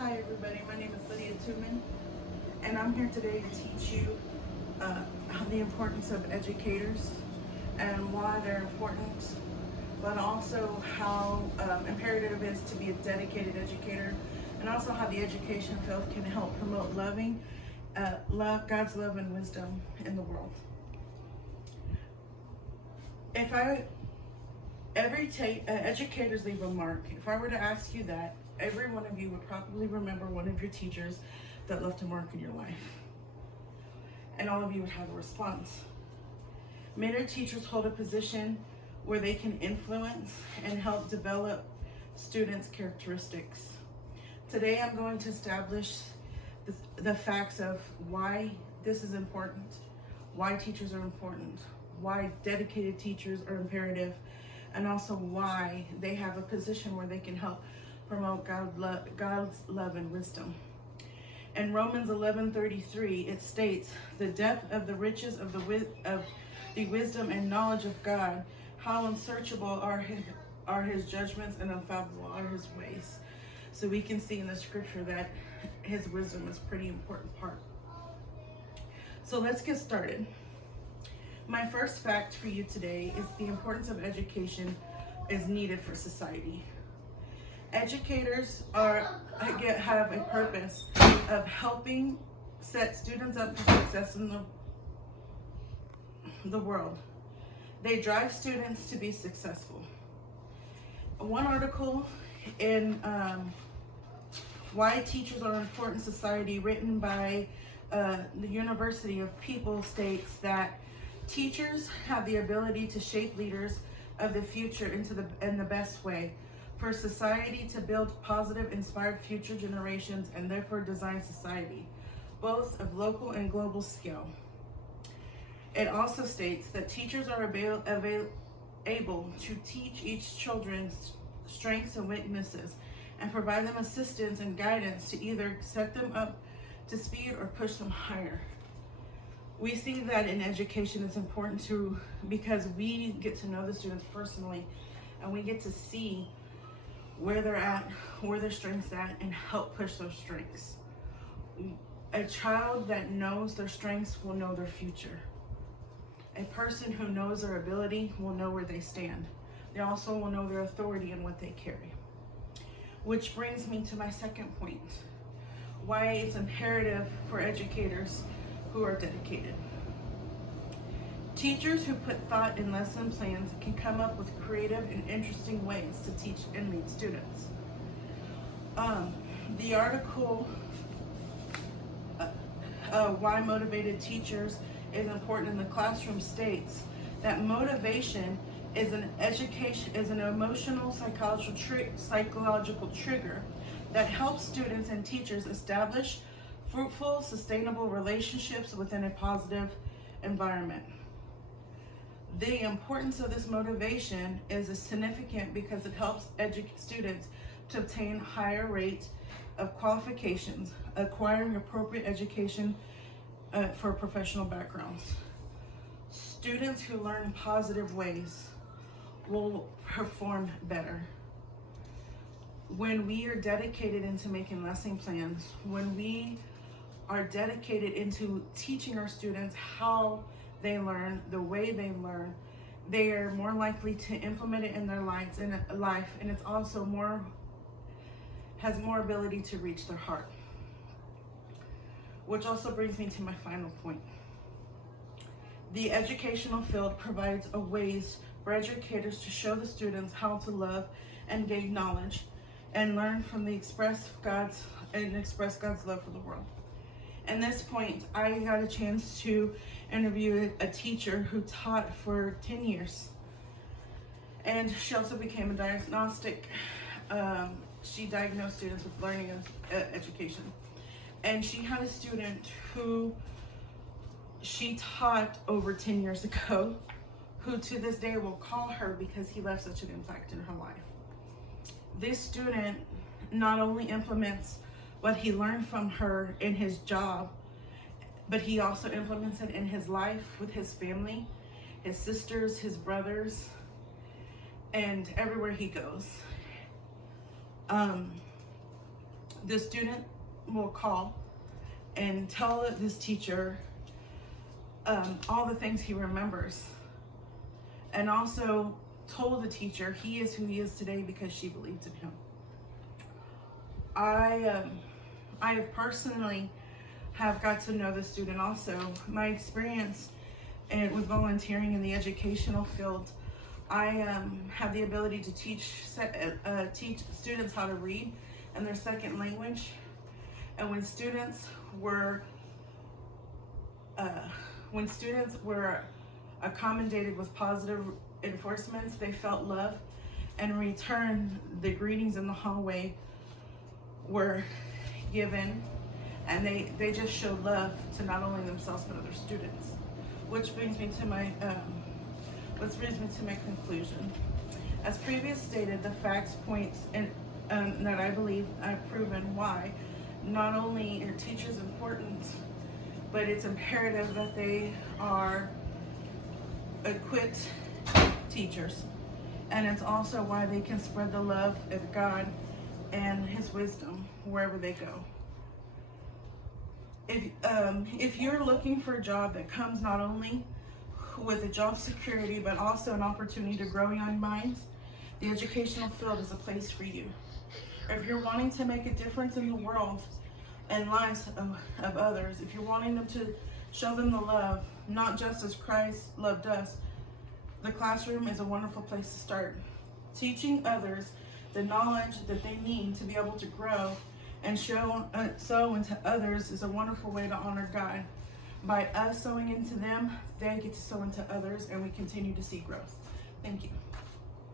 Hi everybody, my name is Lydia Tuman, and I'm here today to teach you the importance of educators and why they're important, but also how imperative it is to be a dedicated educator, and also how the education field can help promote God's love and wisdom in the world. If I educators leave a mark. If I were to ask you that, every one of you would probably remember one of your teachers that left a mark in your life. And all of you would have a response. Many teachers hold a position where they can influence and help develop students' characteristics. Today I'm going to establish the facts of why this is important, why teachers are important, why dedicated teachers are imperative, and also why they have a position where they can help promote God's love and wisdom. In Romans 11:33, it states, "The depth of the riches of the wisdom and knowledge of God, how unsearchable are his judgments and unfathomable are his ways." So we can see in the scripture that his wisdom is a pretty important part. So let's get started. My first fact for you today is the importance of education is needed for society. Educators have a purpose of helping set students up for success in the world. They drive students to be successful. One article in Why Teachers Are Important in Society, written by the University of People, states that teachers have the ability to shape leaders of the future in the best way for society, to build positive, inspired future generations, and therefore design society, both of local and global scale. It also states that teachers are able to teach each children's strengths and weaknesses and provide them assistance and guidance to either set them up to speed or push them higher. We see that in education it's important because we get to know the students personally, and we get to see where they're at, where their strengths at, and help push those strengths. A child that knows their strengths will know their future. A person who knows their ability will know where they stand. They also will know their authority and what they carry. Which brings me to my second point, why it's imperative for educators who are dedicated. Teachers who put thought in lesson plans can come up with creative and interesting ways to teach and lead students. The article, Why Motivated Teachers is Important in the Classroom, states that motivation is an emotional psychological trigger that helps students and teachers establish fruitful, sustainable relationships within a positive environment. The importance of this motivation is significant because it helps students to obtain higher rates of qualifications, acquiring appropriate education for professional backgrounds. Students who learn in positive ways will perform better. When we are dedicated into making lesson plans, when we are dedicated into teaching our students how they learn, the way they learn, they are more likely to implement it in their life, and it's also has more ability to reach their heart. Which also brings me to my final point. The educational field provides ways for educators to show the students how to love and gain knowledge and learn from express God's love for the world. At this point, I got a chance to interview a teacher who taught for 10 years. And she also became a diagnostic. She diagnosed students with learning education. And she had a student who she taught over 10 years ago, who to this day will call her because he left such an impact in her life. This student not only implements what he learned from her in his job, but he also implements it in his life with his family, his sisters, his brothers, and everywhere he goes. the student will call and tell this teacher all the things he remembers, and also told the teacher he is who he is today because she believed in him. I have personally have got to know the student also. My experience with volunteering in the educational field, I have the ability to teach students how to read in their second language. And when students were accommodated with positive enforcements, they felt love, and in return, the greetings in the hallway were given, and they just showed love to not only themselves but other students. Which brings me to my conclusion. As previously stated, the facts points and that I believe I've proven why not only are teachers important, but it's imperative that they are equipped teachers. And it's also why they can spread the love of God and His wisdom wherever they go. If you're looking for a job that comes not only with a job security, but also an opportunity to grow young minds, the educational field is a place for you. If you're wanting to make a difference in the world and lives of others, if you're wanting them to show them the love, not just as Christ loved us, the classroom is a wonderful place to start. Teaching others the knowledge that they need to be able to grow and sow into others is a wonderful way to honor God. By us sowing into them, they get to sow into others, and we continue to see growth. Thank you.